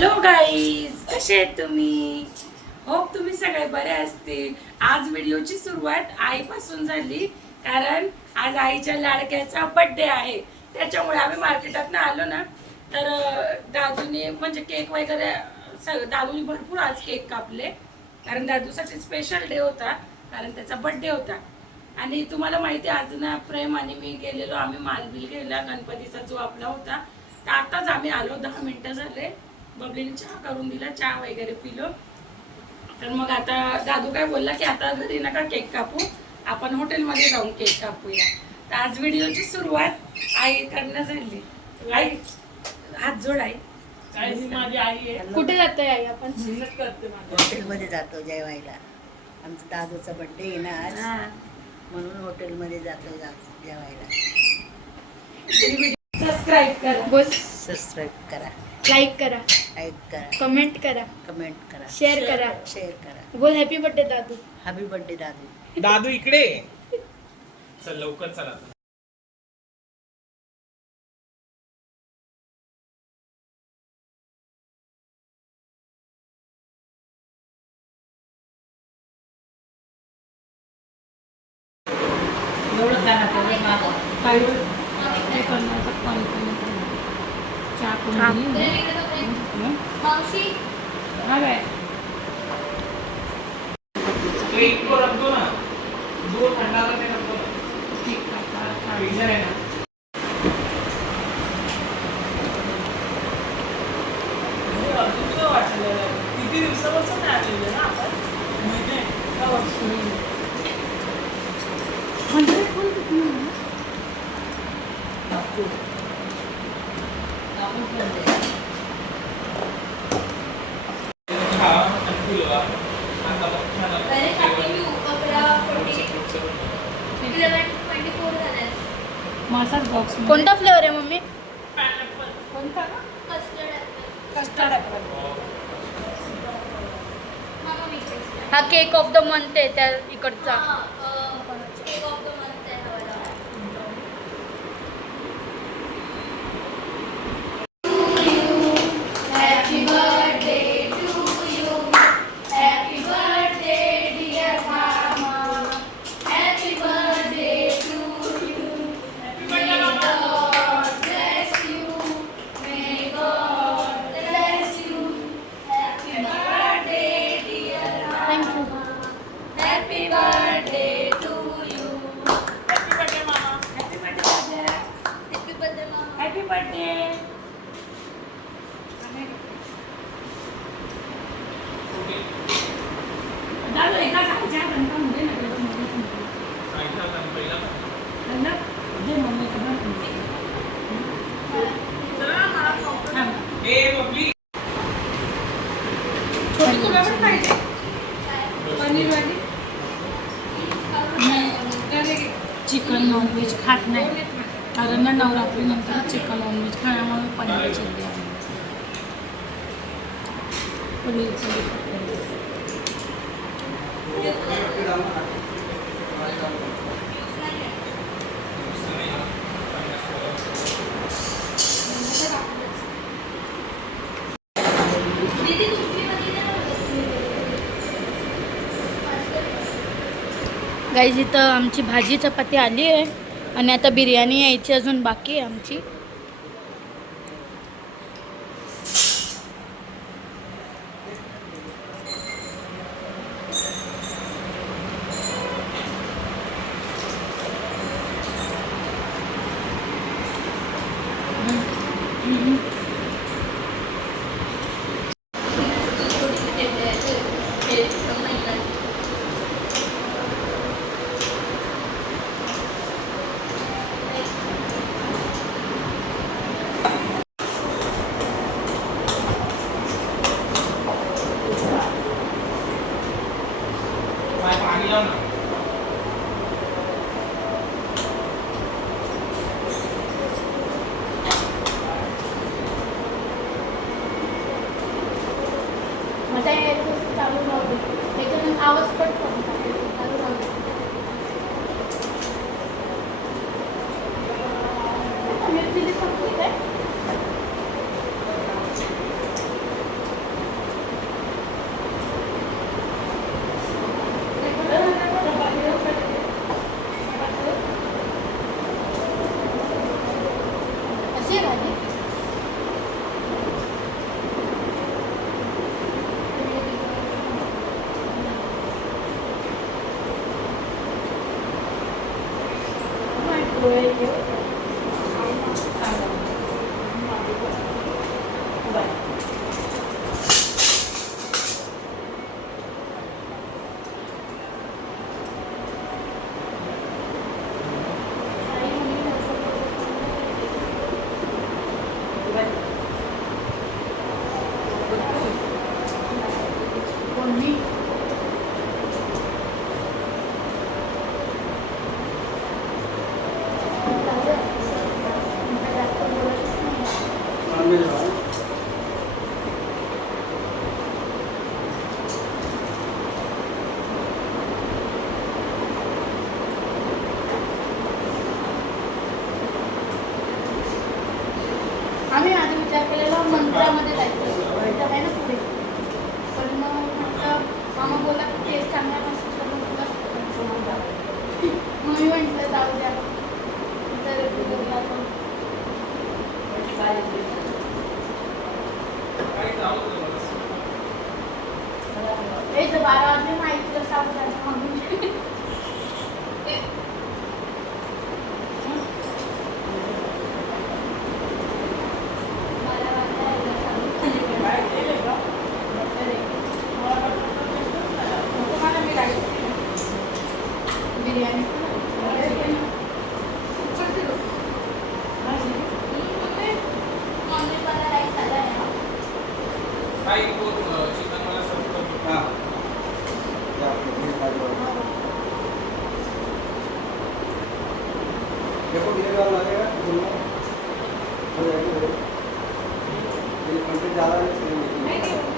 Hello guys, कसे आहेत तुम्ही? होप तुम्ही सगळे बरे असतील. आज व्हिडिओची सुरुवात आईपासून झाली, कारण आज आईच्या लाडक्याचा बर्थडे आहे. त्याच्यामुळे आम्ही मार्केटात आलो ना, तर दादूने म्हणजे केक वगैरे दादूने भरपूर आज केक कापले, कारण दादूसाठी स्पेशल डे होता, कारण त्याचा बर्थडे होता. आणि तुम्हाला माहिती आहे, आज ना प्रेम आणि मी गेलेलो आम्ही मालबिल घ्यायला गणपतीचा जो आपला होता. तर आताच आम्ही आलो, 10 मिनिटं झाले. बबलीने चहा करून दिला, चहा वगैरे पिलो. तर मग आता दादू काय बोलला की आता घरी नका केक कापू, आपण हॉटेलमध्ये जाऊन केक कापूया. तर आज व्हिडिओची सुरुवात आई कडनं झाली. आई हात जोड आई. माझी आई आहे. कुठे जातोय आई आपण? मेहनत करते माझी. हॉटेलमध्ये जातो जेवायला. आमचा दादूचा बर्थडे आहे ना आज, हा. म्हणून हॉटेलमध्ये जातो जेवायला. सबस्क्राईब करा. बोल. सबस्क्राईब करा, लाईक करा, लाईक करा, कमेंट करा, कमेंट करा, शेअर करा. शेअर करा. बोल हॅपी बर्थडे दादू. हॅपी बर्थडे दादू. दादू इकडे चल, लवकर चला. एवढं द्या ना त्याला. काही हे करण्याचं पाणी पाणी चहा करून दिली. हा काय तो एक को रख दो ना, दो ठंडा करके रख दो ना. ठीक आहे. फ्रीजर है ना. हे अजून काय वाटलेलं आहे? किती दिवसापासून नाही आलेले ना आपण? महिने का वर्ष? खा आणि फुलवा. आता मग छान मासाच बॉक्स कोणता फ्लेवर आहे मम्मी? कोणता कस्टर्ड ॲपल. हा केक ऑफ द मंथ आहे त्या इकडचा. Happy birthday. दादा एका साईच्या गणपतीमध्ये ना त्याच्यामध्ये ना दे मम्मी छोटी तुला पण पाहिजे पनीर वाली. चिकन नॉनव्हेज खात नाही, कारण ना नवरात्रीनंतर चिकन नॉनव्हेज खाण्यामुळे पनीरची इडली आहे. पनीरची गाईज इथं आमची भाजी चपाती आली आहे आणि आता बिर्याणी यायची अजून बाकी आहे आमची. पाणी लाव ना. आता चालू राहू दे, त्याच्यानंतर आवाज पडतो. चालू राहू दे. मिरची संपली काय? डोळे ठेव. कोणी आम्ही आधी विचार केलेला मंत्रामध्ये जायचं इथं आहे ना पुढे, पण मग म्हटलं मामा बोला की टेस्ट चांगला नसतं तर मग तुला मग मी म्हटलं जाऊ द्या तर बघूया आपण. हे तर 12 वाजले माहिती कसं आपण म्हणून बिर्याणी देखो धीरे डाल लगेगा दोनों हो जाएगा ये कंटेंट ज़्यादा नहीं लगेगा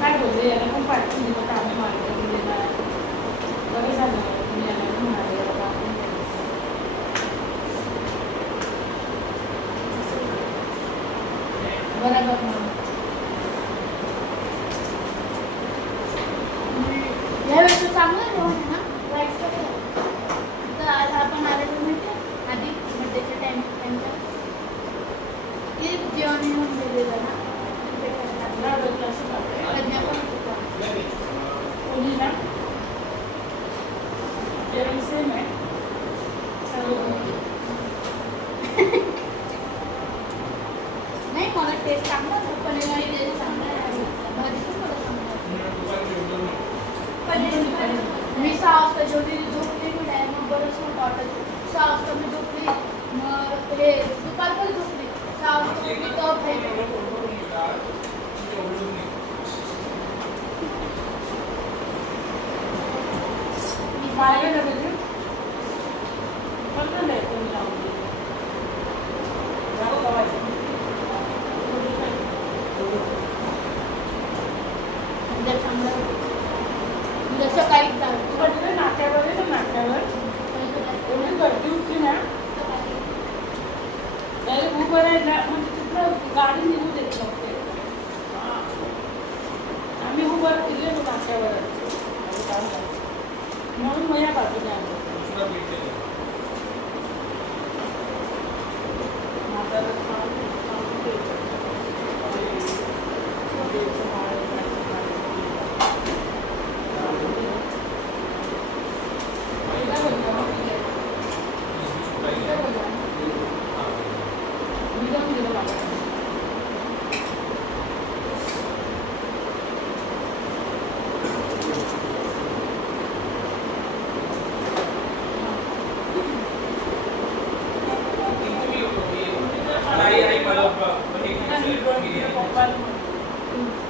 काय बोलले याला पण पाठवून दिलं तर आम्ही मार्केट देणार बरं झालं तुम्ही याला पण म्हणाले याला आपण बरोबर मग यावेळेस चांगलं जेवण आहे ना राईस तर आज आपण आलेलो माहिती आधी बड्डेच्या टाइमच्या ते जेवण येऊन दिलेलं ना प्रज्ञा पण होता. कोणी ना जेवण सेम आहे नाही मला टेस्ट चांगला होता पनीर आणि त्याचे चांगलं आहे भाजी पण मला चांगलं मी 6 वाजता झोपली मी डायरेक्ट मग बरंच नव्हतं वाटत 6 वाजता मी झोपली मग हे दुपार पण झोपली 6 वाजता झोपली तर खायचं बाहेर गेलं म्हणजे पण नाही तुम्ही लावून जसं काही म्हणजे नाट्यावर आहे ना नाट्यावर एवढी गर्दी होती ना डायरेक्ट उभं राहिला म्हणजे तिथलं गाडी निघू देत नव्हते आम्ही उभं गेलो नाट्यावरच म्हणून मग या बाजूने आलो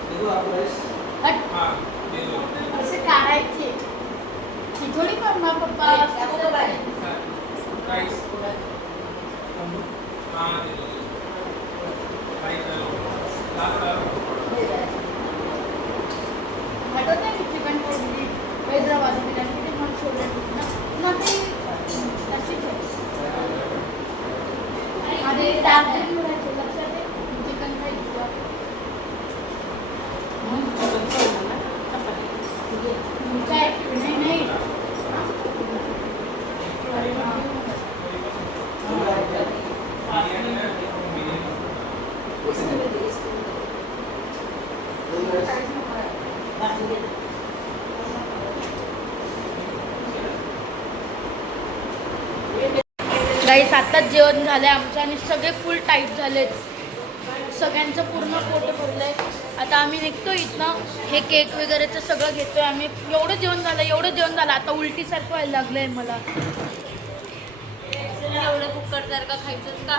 देखो आप राइस असे काढायचे ही थोडी करणार पप्पा आठवत नाही की चिकन पोळी हैदराबाद मध्ये किती मन सोडलं ना ते तशीच आहे आधी दार्जिलिंग म्हणायचे लक्षात आहे चिकन खायचं काय नाही नाही गाईस आत्ताच जेवण झालंय आमचं आणि सगळे फुल टाईट झालेत सगळ्यांचं पूर्ण पोट भरलंय आता आम्ही निघतो इथनं हे केक वगैरेचं सगळं घेतोय आम्ही एवढं जेवण झालं आता उलटीसारखं व्हायला लागलंय मला एवढं कुकर जर का खायचं का